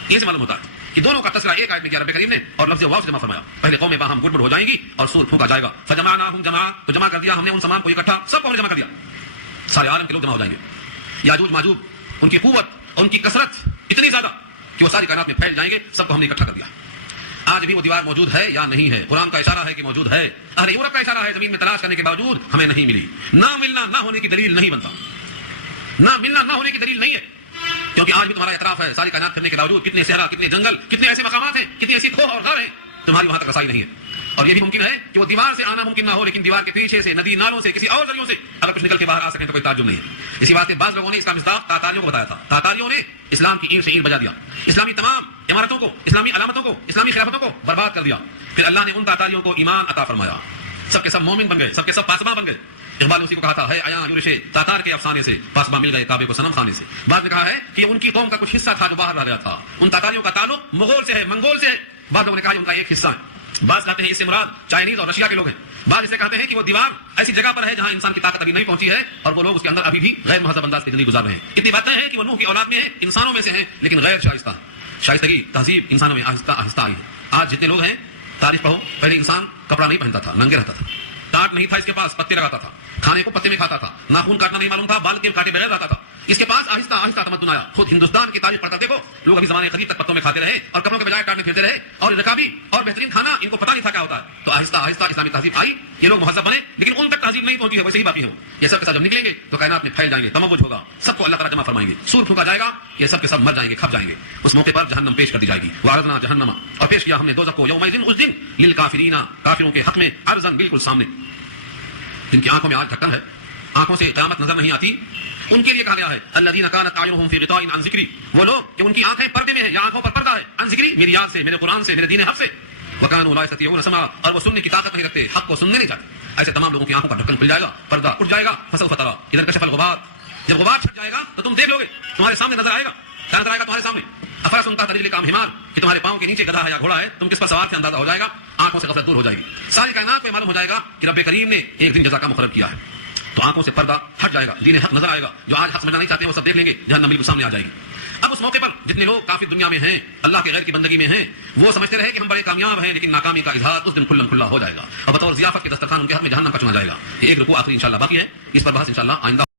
یہ سے معلوم ہوتا ہے کہ دونوں کا تذکرہ ایک آیت میں کیا رب کریم نے, اور لفظ واو سے جمع فرمایا. پہلے قومیں باہم گڈ مڈ ہو جائیں گی اور سور پھونکا جائے گا. فجمعناہم جمعا, تو جمع کر دیا ہم نے ان سامان کو اکٹھا, سب کو ہم نے جمع کر دیا. سارے عالم کے لوگ جمع ہو جائیں گے. یاجوج ماجوج, ان کی قوت, ان کی کثرت اتنی زیادہ کہ وہ ساری کائنات میں پھیل جائیں گے. سب کو ہم نے اکٹھا کر دیا. آج بھی وہ دیوار موجود ہے یا نہیں ہے؟ قرآن کا اشارہ ہے کہ موجود ہے. اہل یورپ کا اشارہ ہے زمین میں تلاش کرنے کے باوجود ہمیں نہیں ملی. نہ ملنا نہ ہونے کی دلیل نہیں بنتا, نہ ملنا نہ ہونے کی دلیل نہیں ہے. کیونکہ آج بھی تمہارا اعتراف ہے ساری کائنات کرنے کے باوجود کتنے صحرا, کتنے جنگل, کتنے ایسے مقامات ہیں, کتنی ایسی کھو اور غار ہیں, تمہاری وہاں تک رسائی نہیں ہے. اور یہ بھی ممکن ہے کہ وہ دیوار سے آنا ممکن نہ ہو, لیکن دیوار کے پیچھے سے, ندی نالوں سے, کسی اور ذریعوں سے اگر کچھ نکل کے باہر آ سکیں تو کوئی تعجب نہیں ہے. اسی واسطے بعض لوگوں نے اس کا مصداق تاتاریوں کو بتایا تھا. تاتاریوں نے اسلام کی اینٹ سے اینٹ بجا دیا, اسلامی تمام عمارتوں کو, اسلامی علامتوں کو, اسلامی خلافتوں کو برباد کر دیا. پھر اللہ نے ان تاتاریوں کو ایمان عطا فرمایا, سب کے سب مومن بن گئے, سب کے سب پاسباں بن گئے. اقبال اسی کو کہا تھا ہے آیا یورش تاتار کے افسانے سے پاسباں مل گئے کعبے کو صنم خانے سے. بعد میں کہا ہے کہ ان کی قوم کا کچھ حصہ تھا جو باہر رہ گیا تھا. ان تاتاریوں کا تعلق مغول سے ہے, منگول سے ہے. بعض لوگوں نے کہا ان کا ایک حصہ ہے. بعض کہتے ہیں اس سے مراد چائنیز اور رشیا کے لوگ ہیں. بعض اسے کہتے ہیں کہ وہ دیوار ایسی جگہ پر ہے جہاں انسان کی طاقت ابھی نہیں پہنچی ہے اور وہ لوگ اس کے اندر ابھی بھی غیر مہذب انداز کی زندگی گزار رہے ہیں. اتنی باتیں ہیں کہ وہ نوح کی اولاد میں ہیں, انسانوں میں سے ہیں, لیکن غیر شائستہ. شائستگی تہذیب انسانوں میں آہستہ آہستہ آئی ہے. آج جتنے لوگ ہیں تاریخ پڑھو, پہلے انسان کپڑا نہیں پہنتا تھا, ننگے رہتا تھا, ٹاٹ نہیں تھا اس کے پاس, پتے لگاتا تھا, کھانے کو پتے میں کھاتا تھا, ناخون کاٹنا نہیں معلوم تھا, بال کے کاٹے بغیر رہتا تھا. اس کے پاس آہستہ آہستہ تمدن آیا. خود ہندوستان کی تاریخ پڑھتا دیکھو, لوگ ابھی زمانے قریب تک پتوں میں کھاتے رہے اور کپڑوں کے بجائے کاٹنے پھرتے رہے, اور رکابی اور بہترین کھانا ان کو پتہ نہیں تھا کیا ہوتا ہے. تو آہستہ آہستہ اسلامی تہذیب آئی, یہ لوگ مہذب بنے, لیکن ان تک تہذیب نہیں پہنچی ہے, ویسے ہی باقی ہو. یہ سب کے ساتھ جب نکلیں گے تو کائنات میں پھیل جائیں گے, تموج ہوگا, سب کو اللہ تعالیٰ جمع فرمائیں گے, سور پھونکا جائے گا, یہ سب کے سب مر جائیں گے, کھپ جائیں گے. اس موقع پر جہنم پیش کر دی جائے گی. وعرضنا جہنم, اور پیش کیا ہم نے دوزخ کو یومئذ اس دن للکافرین, کافروں کے حق میں, عرضاً بالکل سامنے. جن کی آنکھوں میں آج ڈھکن ہے, آنکھوں سے قیامت نظر نہیں آتی, ان کے لیے کہا گیا ہے الذین کانت اعینہم فی غطاء عن ذکری, وہ لوگ کہ ان کی آنکھیں پردے میں ہیں یا آنکھوں پر پردہ ہے, عن ذکری, میری یاد سے, میرے قرآن سے, میرے دین حق سے, وکانوا لا یستطیعون سمعا, اور وہ سننے کی طاقت نہیں رکھتے, حق کو سننے نہیں چاہتے. ایسے تمام لوگوں کی آنکھوں کا ڈھکن کھل جائے گا, پردہ اٹھ جائے گا. فسوف تری اذا انکشف الغبار, جب غبار چھٹ جائے گا تو تم دیکھ لو گے, تمہارے سامنے نظر آئے گا, کیا نظر آئے گا تمہارے سامنے. افراسن کا تدریج کام حمار, کہ تمہارے پاؤں کے نیچے گدھا ہے یا گھوڑا ہے, تم کس پر سوار تھے اندازہ ہو جائے گا. آنکھوں سے غفلت دور ہو جائے گی. ساری کائنات کو معلوم ہو جائے گا کہ رب کریم نے ایک دن جزا کا مقرر کیا ہے. تو آنکھوں سے پردہ ہٹ جائے گا، دین حق نظر آئے گا، جو آج حق سمجھنا نہیں چاہتے ہیں وہ سب دیکھ لیں گے، جہنم بالکل سامنے آ جائے گی۔ اب اس موقع پر جتنے لوگ کافر دنیا میں ہیں، اللہ کے غیر کی بندگی میں ہیں، وہ سمجھتے رہے کہ ہم بڑے کامیاب ہیں، لیکن ناکامی کا اظہار اس دن کھلا ہو جائے گا، اور بطور ضیافت کے دسترخوان ان کے ہاتھ میں جہنم کا چنا جائے گا۔ یہ ایک رکوع آخری انشاءاللہ باقی ہے، اس پر بحث انشاءاللہ آئندہ